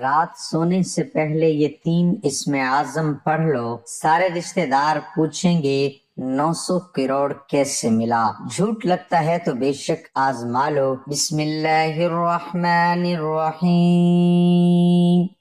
رات سونے سے پہلے یہ 3 اسم اعظم پڑھ لو، سارے رشتہ دار پوچھیں گے 900 کروڑ کیسے ملا؟ جھوٹ لگتا ہے تو بے شک آزما لو۔ بسم اللہ الرحمن الرحیم۔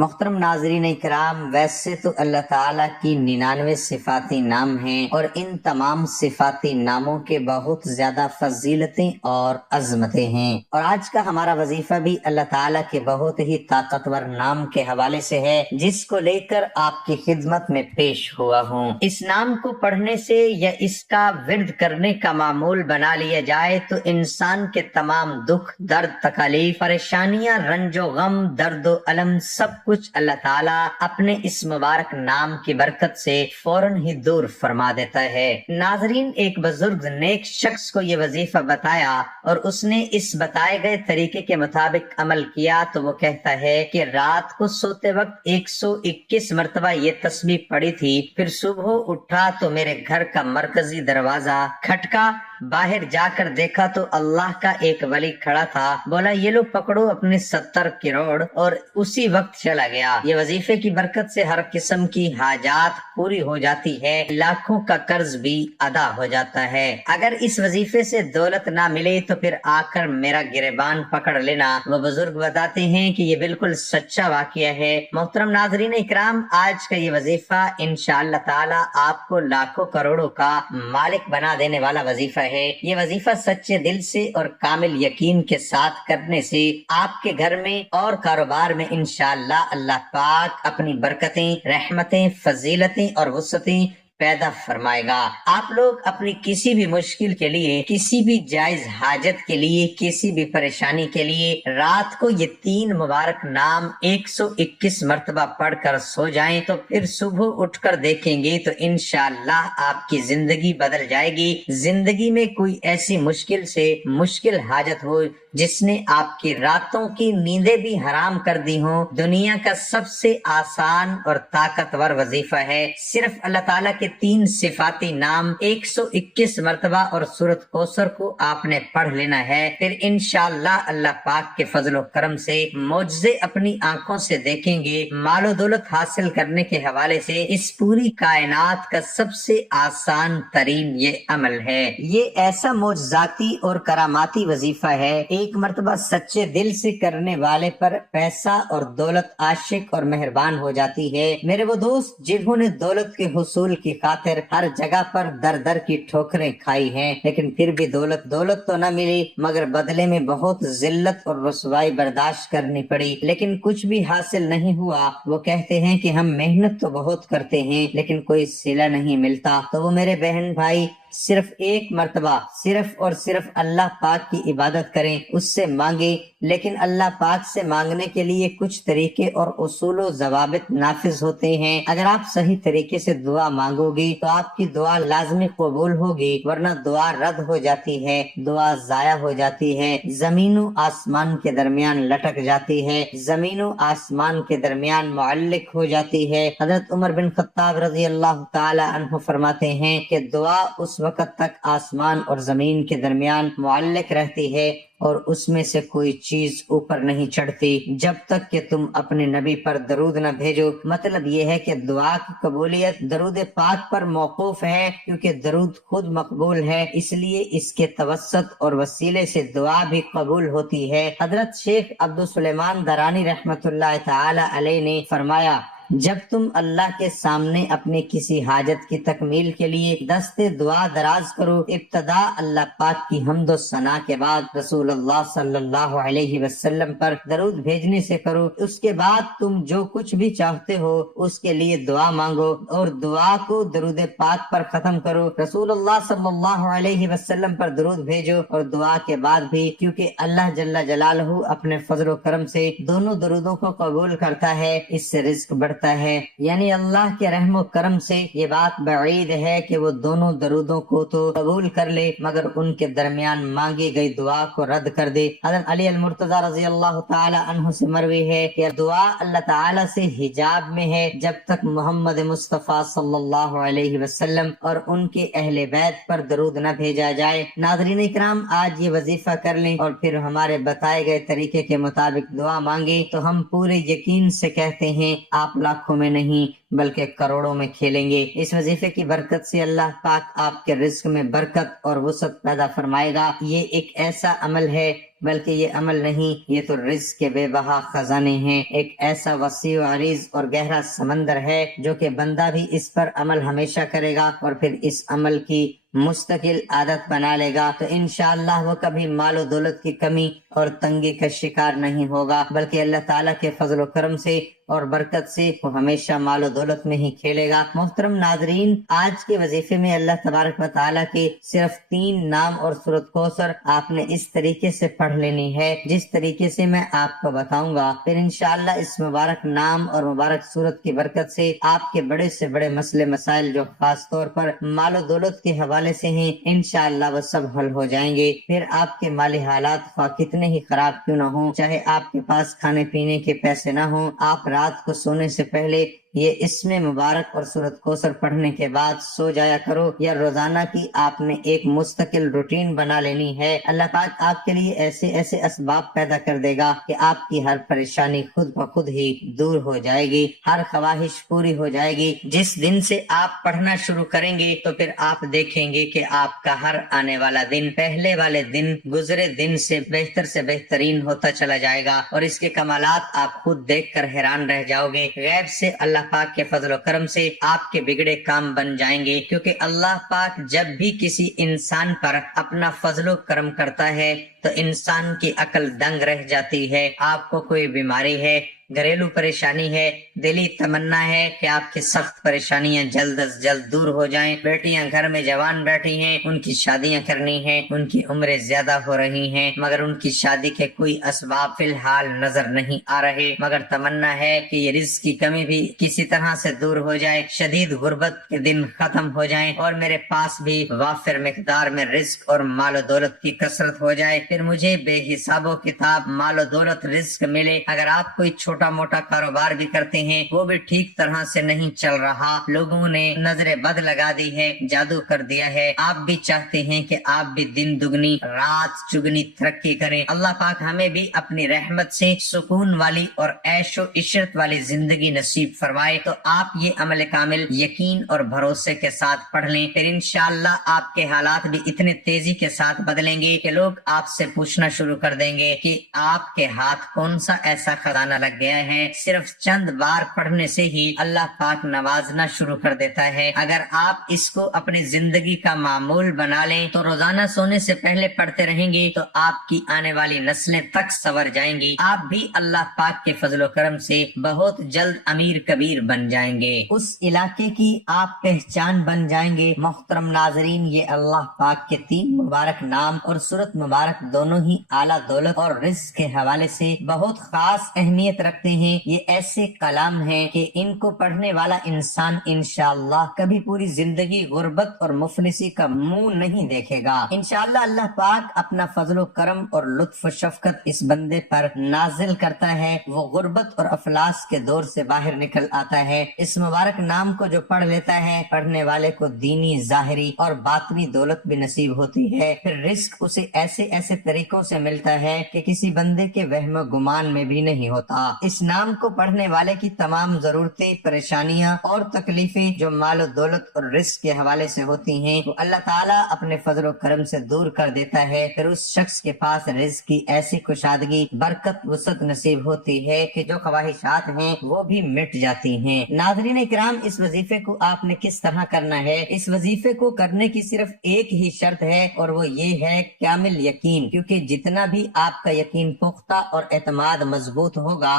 محترم ناظرین اکرام، ویسے تو اللہ تعالیٰ کی 99 صفاتی نام ہیں اور ان تمام صفاتی ناموں کے بہت زیادہ فضیلتیں اور عظمتیں ہیں، اور آج کا ہمارا وظیفہ بھی اللہ تعالیٰ کے بہت ہی طاقتور نام کے حوالے سے ہے، جس کو لے کر آپ کی خدمت میں پیش ہوا ہوں۔ اس نام کو پڑھنے سے یا اس کا ورد کرنے کا معمول بنا لیا جائے تو انسان کے تمام دکھ، درد، تکالیف، پریشانیاں، رنج و غم، درد و الم، سب کچھ اللہ تعالیٰ اپنے اس مبارک نام کی برکت سے فوراً ہی دور فرما دیتا ہے۔ ناظرین، ایک بزرگ نیک شخص کو یہ وظیفہ بتایا اور اس نے اس بتائے گئے طریقے کے مطابق عمل کیا تو وہ کہتا ہے کہ رات کو سوتے وقت 121 مرتبہ یہ تسبیح پڑھی تھی، پھر صبح اٹھا تو میرے گھر کا مرکزی دروازہ کھٹکا، باہر جا کر دیکھا تو اللہ کا ایک ولی کھڑا تھا، بولا یہ لو پکڑو اپنے 70 کروڑ، اور اسی وقت چلا گیا۔ یہ وظیفے کی برکت سے ہر قسم کی حاجات پوری ہو جاتی ہے، لاکھوں کا قرض بھی ادا ہو جاتا ہے۔ اگر اس وظیفے سے دولت نہ ملے تو پھر آ کر میرا گریبان پکڑ لینا۔ وہ بزرگ بتاتے ہیں کہ یہ بالکل سچا واقعہ ہے۔ محترم ناظرین اکرام، آج کا یہ وظیفہ انشاءاللہ تعالی آپ کو لاکھوں کروڑوں کا مالک بنا دینے والا وظیفہ ہے۔ یہ وظیفہ سچے دل سے اور کامل یقین کے ساتھ کرنے سے آپ کے گھر میں اور کاروبار میں انشاءاللہ اللہ پاک اپنی برکتیں، رحمتیں، فضیلتیں اور وسعتیں پیدا فرمائے گا۔ آپ لوگ اپنی کسی بھی مشکل کے لیے، کسی بھی جائز حاجت کے لیے، کسی بھی پریشانی کے لیے رات کو یہ 3 مبارک نام 121 مرتبہ پڑھ کر سو جائیں تو پھر صبح اٹھ کر دیکھیں گے تو انشاءاللہ آپ کی زندگی بدل جائے گی۔ زندگی میں کوئی ایسی مشکل سے مشکل حاجت ہو جس نے آپ کی راتوں کی نیندیں بھی حرام کر دی ہوں، دنیا کا سب سے آسان اور طاقتور وظیفہ ہے۔ صرف اللہ تعالیٰ کے 3 صفاتی نام 121 مرتبہ اور سورۃ کوثر کو آپ نے پڑھ لینا ہے، پھر انشاءاللہ اللہ پاک کے فضل و کرم سے معجزے اپنی آنکھوں سے دیکھیں گے۔ مال و دولت حاصل کرنے کے حوالے سے اس پوری کائنات کا سب سے آسان ترین یہ عمل ہے۔ یہ ایسا معجزاتی اور کراماتی وظیفہ ہے، ایک مرتبہ سچے دل سے کرنے والے پر پیسہ اور دولت عاشق اور مہربان ہو جاتی ہے۔ میرے وہ دوست جنہوں نے دولت کے حصول کی خاطر ہر جگہ پر در در کی ٹھوکریں کھائی ہیں، لیکن پھر بھی دولت تو نہ ملی، مگر بدلے میں بہت ذلت اور رسوائی برداشت کرنی پڑی، لیکن کچھ بھی حاصل نہیں ہوا۔ وہ کہتے ہیں کہ ہم محنت تو بہت کرتے ہیں لیکن کوئی صلہ نہیں ملتا۔ تو وہ میرے بہن بھائی صرف ایک مرتبہ صرف اور صرف اللہ پاک کی عبادت کریں، اس سے مانگیں، لیکن اللہ پاک سے مانگنے کے لیے کچھ طریقے اور اصول و ضوابط نافذ ہوتے ہیں۔ اگر آپ صحیح طریقے سے دعا مانگو گی تو آپ کی دعا لازمی قبول ہوگی، ورنہ دعا رد ہو جاتی ہے، دعا ضائع ہو جاتی ہے، زمین و آسمان کے درمیان لٹک جاتی ہے، زمین و آسمان کے درمیان معلق ہو جاتی ہے۔ حضرت عمر بن خطاب رضی اللہ تعالی عنہ فرماتے ہیں کہ دعا اس وقت تک آسمان اور زمین کے درمیان معلق رہتی ہے اور اس میں سے کوئی چیز اوپر نہیں چڑھتی جب تک کہ تم اپنے نبی پر درود نہ بھیجو۔ مطلب یہ ہے کہ دعا کی قبولیت درود پاک پر موقوف ہے، کیونکہ درود خود مقبول ہے، اس لیے اس کے توسط اور وسیلے سے دعا بھی قبول ہوتی ہے۔ حضرت شیخ عبدالسلیمان درانی رحمت اللہ تعالی علیہ نے فرمایا، جب تم اللہ کے سامنے اپنی کسی حاجت کی تکمیل کے لیے دست دعا دراز کرو، ابتدا اللہ پاک کی حمد و ثنا کے بعد رسول اللہ صلی اللہ علیہ وسلم پر درود بھیجنے سے کرو۔ اس کے بعد تم جو کچھ بھی چاہتے ہو اس کے لیے دعا مانگو اور دعا کو درود پاک پر ختم کرو۔ رسول اللہ صلی اللہ علیہ وسلم پر درود بھیجو اور دعا کے بعد بھی، کیونکہ اللہ جل جلالہ اپنے فضل و کرم سے دونوں درودوں کو قبول کرتا ہے، اس سے رزق بڑھتا پڑھتا ہے، یعنی اللہ کے رحم و کرم سے یہ بات بعید ہے کہ وہ دونوں درودوں کو تو قبول کر لے مگر ان کے درمیان مانگی گئی دعا کو رد کر دے۔ حضرت علی المرتضی رضی اللہ تعالی عنہ سے مروی ہے کہ دعا اللہ تعالی سے حجاب میں ہے جب تک محمد مصطفیٰ صلی اللہ علیہ وسلم اور ان کے اہل بیت پر درود نہ بھیجا جائے۔ ناظرین اکرام، آج یہ وظیفہ کر لیں اور پھر ہمارے بتائے گئے طریقے کے مطابق دعا مانگے تو ہم پورے یقین سے کہتے ہیں آپ لاکھوں میں نہیں بلکہ کروڑوں میں کھیلیں گے۔ اس وظیفے کی برکت سے اللہ پاک آپ کے رزق میں برکت اور وسعت پیدا فرمائے گا۔ یہ ایک ایسا عمل ہے، بلکہ یہ عمل نہیں، یہ تو رزق کے بے بہا خزانے ہیں، ایک ایسا وسیع و عریض اور گہرا سمندر ہے جو کہ بندہ بھی اس پر عمل ہمیشہ کرے گا اور پھر اس عمل کی مستقل عادت بنا لے گا تو انشاءاللہ وہ کبھی مال و دولت کی کمی اور تنگی کا شکار نہیں ہوگا، بلکہ اللہ تعالیٰ کے فضل و کرم سے اور برکت سے وہ ہمیشہ مال و دولت میں ہی کھیلے گا۔ محترم ناظرین، آج کے وظیفے میں اللہ تبارک و تعالیٰ کے صرف 3 نام اور سورۃ کوثر آپ نے اس طریقے سے پڑھ لینی ہے جس طریقے سے میں آپ کو بتاؤں گا، پھر انشاءاللہ اس مبارک نام اور مبارک سورت کی برکت سے آپ کے بڑے سے بڑے مسئلے مسائل جو خاص طور پر مال و دولت کے حوالے سے ہیں انشاءاللہ وہ سب حل ہو جائیں گے۔ پھر آپ کے مالی حالات خواہ کتنے ہی خراب کیوں نہ ہوں، چاہے آپ کے پاس کھانے پینے کے پیسے نہ ہوں، آپ رات کو سونے سے پہلے یہ اسم مبارک اور سورۃ کوثر پڑھنے کے بعد سو جایا کرو، یا روزانہ کی آپ نے ایک مستقل روٹین بنا لینی ہے۔ اللہ پاک آپ کے لیے ایسے ایسے اسباب پیدا کر دے گا کہ آپ کی ہر پریشانی خود بخود ہی دور ہو جائے گی، ہر خواہش پوری ہو جائے گی۔ جس دن سے آپ پڑھنا شروع کریں گے تو پھر آپ دیکھیں گے کہ آپ کا ہر آنے والا دن پہلے والے دن گزرے دن سے بہترین ہوتا چلا جائے گا، اور اس کے کمالات آپ خود دیکھ کر حیران رہ جاؤ گے۔ غیب سے اللہ پاک کے فضل و کرم سے آپ کے بگڑے کام بن جائیں گے، کیونکہ اللہ پاک جب بھی کسی انسان پر اپنا فضل و کرم کرتا ہے تو انسان کی عقل دنگ رہ جاتی ہے۔ آپ کو کوئی بیماری ہے، گھریلو پریشانی ہے، دلی تمنا ہے کہ آپ کی سخت پریشانیاں جلد از جلد دور ہو جائیں، بیٹیاں گھر میں جوان بیٹھی ہیں، ان کی شادیاں کرنی ہیں، ان کی عمریں زیادہ ہو رہی ہیں مگر ان کی شادی کے کوئی اسباب فی الحال نظر نہیں آ رہے، مگر تمنا ہے کہ یہ رزق کی کمی بھی کسی طرح سے دور ہو جائے، شدید غربت کے دن ختم ہو جائیں اور میرے پاس بھی وافر مقدار میں رزق اور مال و دولت کی کثرت ہو جائے، پھر مجھے بے حساب و کتاب مال و دولت رزق ملے۔ اگر آپ کوئی چھوٹا موٹا کاروبار بھی کرتے ہیں وہ بھی ٹھیک طرح سے نہیں چل رہا، لوگوں نے نظر بد لگا دی ہے، جادو کر دیا ہے، آپ بھی چاہتے ہیں کہ آپ بھی دن دگنی رات چگنی ترقی کریں، اللہ پاک ہمیں بھی اپنی رحمت سے سکون والی اور عیش و عشرت والی زندگی نصیب فرمائے، تو آپ یہ عمل کامل یقین اور بھروسے کے ساتھ پڑھ لیں، پھر انشاءاللہ آپ کے حالات بھی اتنے تیزی کے ساتھ بدلیں گے کہ لوگ آپ سے پوچھنا شروع کر دیں گے کہ آپ کے ہاتھ کون سا ایسا خزانہ لگ گیا ہے۔ صرف چند بار پڑھنے سے ہی اللہ پاک نوازنا شروع کر دیتا ہے۔ اگر آپ اس کو اپنی زندگی کا معمول بنا لیں تو روزانہ سونے سے پہلے پڑھتے رہیں گے تو آپ کی آنے والی نسلیں تک سنور جائیں گی، آپ بھی اللہ پاک کے فضل و کرم سے بہت جلد امیر کبیر بن جائیں گے، اس علاقے کی آپ پہچان بن جائیں گے۔ محترم ناظرین، یہ اللہ پاک کے 3 مبارک نام اور سورت مبارک دونوں ہی اعلیٰ دولت اور رزق کے حوالے سے بہت خاص اہمیت رکھتے ہیں۔ یہ ایسے کلام ہیں کہ ان کو پڑھنے والا انسان انشاءاللہ کبھی پوری زندگی غربت اور مفلسی کا منہ نہیں دیکھے گا۔ انشاءاللہ اللہ پاک اپنا فضل و کرم اور لطف و شفقت اس بندے پر نازل کرتا ہے، وہ غربت اور افلاس کے دور سے باہر نکل آتا ہے۔ اس مبارک نام کو جو پڑھ لیتا ہے، پڑھنے والے کو دینی ظاہری اور باطنی دولت بھی نصیب ہوتی ہے، پھر رزق اسے ایسے ایسے طریقوں سے ملتا ہے کہ کسی بندے کے وہم و گمان میں بھی نہیں ہوتا۔ اس نام کو پڑھنے والے کی تمام ضرورتیں، پریشانیاں اور تکلیفیں جو مال و دولت اور رزق کے حوالے سے ہوتی ہیں وہ اللہ تعالیٰ اپنے فضل و کرم سے دور کر دیتا ہے، پھر اس شخص کے پاس رزق کی ایسی کشادگی، برکت، وسعت نصیب ہوتی ہے کہ جو خواہشات ہیں وہ بھی مٹ جاتی ہیں۔ ناظرین اکرام، اس وظیفے کو آپ نے کس طرح کرنا ہے؟ اس وظیفے کو کرنے کی صرف ایک ہی شرط ہے اور وہ یہ ہے کامل یقین، کیونکہ جتنا بھی آپ کا یقین پختہ اور اعتماد مضبوط ہوگا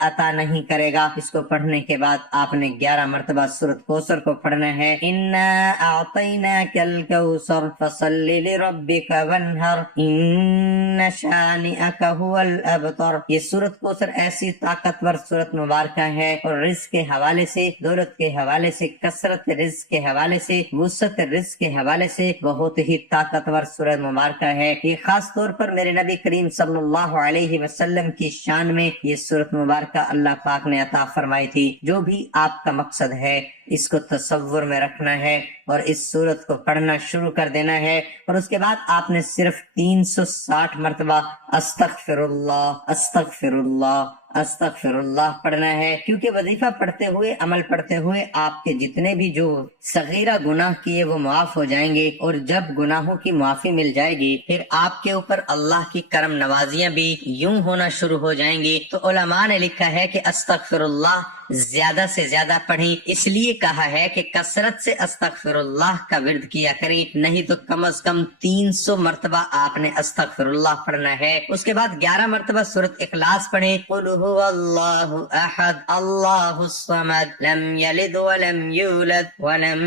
عطا نہیں کرے گا؟ اس کو پڑھنے کے بعد آپ نے 11 مرتبہ سورۃ کوثر کو پڑھنا ہے، انا اعطیناک الکوثر فصل لربک وانحر ان شانئک هو الابتر۔ یہ سورۃ کوثر ایسی طاقتور سورۃ مبارکہ ہے، اور رزق کے حوالے سے، دولت کے حوالے سے، کثرت رزق کے حوالے سے، وسعت رزق کے حوالے سے بہت ہی طاقتور سورۃ مبارکہ ہے۔ یہ خاص طور پر میرے نبی کریم صلی اللہ علیہ وسلم کی شان میں یہ سورۃ مبارکہ اللہ پاک نے عطا فرمائی تھی۔ جو بھی آپ کا مقصد ہے اس کو تصور میں رکھنا ہے اور اس سورت کو پڑھنا شروع کر دینا ہے، اور اس کے بعد آپ نے صرف 360 مرتبہ استغفر اللہ استغفر اللہ استغفر اللہ پڑھنا ہے، کیونکہ وظیفہ پڑھتے ہوئے، عمل پڑھتے ہوئے آپ کے جتنے بھی جو صغیرہ گناہ کیے وہ معاف ہو جائیں گے، اور جب گناہوں کی معافی مل جائے گی پھر آپ کے اوپر اللہ کی کرم نوازیاں بھی یوں ہونا شروع ہو جائیں گی۔ تو علماء نے لکھا ہے کہ استغفر اللہ زیادہ سے زیادہ پڑھیں، اس لیے کہا ہے کہ کثرت سے استغفر اللہ کا ورد کیا کریں، نہیں تو کم از کم 300 مرتبہ آپ نے استغفر اللہ پڑھنا ہے۔ اس کے بعد 11 مرتبہ سورۃ اخلاص پڑھیں، قل هو اللہ احد اللہ الصمد لم یلد ولم یولد ولم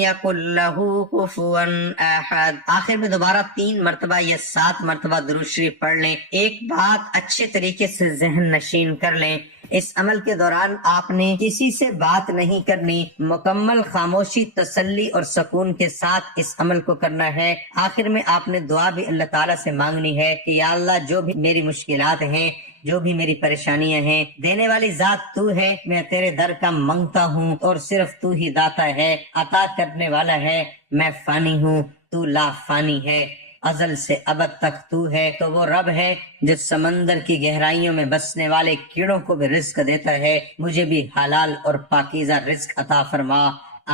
یکن له کفوا احد۔ آخر میں دوبارہ 3 مرتبہ یا 7 مرتبہ درود شریف پڑھ لیں۔ ایک بات اچھے طریقے سے ذہن نشین کر لیں، اس عمل کے دوران آپ نے کسی سے بات نہیں کرنی، مکمل خاموشی، تسلی اور سکون کے ساتھ اس عمل کو کرنا ہے۔ آخر میں آپ نے دعا بھی اللہ تعالیٰ سے مانگنی ہے کہ یا اللہ جو بھی میری مشکلات ہیں، جو بھی میری پریشانیاں ہیں، دینے والی ذات تو ہے، میں تیرے در کا منگتا ہوں، اور صرف تو ہی داتا ہے، عطا کرنے والا ہے، میں فانی ہوں، تو لا فانی ہے، ازل سے ابد تک تو ہے۔ تو وہ رب ہے جو سمندر کی گہرائیوں میں بسنے والے کیڑوں کو بھی رزق دیتا ہے، مجھے بھی حلال اور پاکیزہ رزق عطا فرما،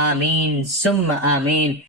آمین ثم آمین۔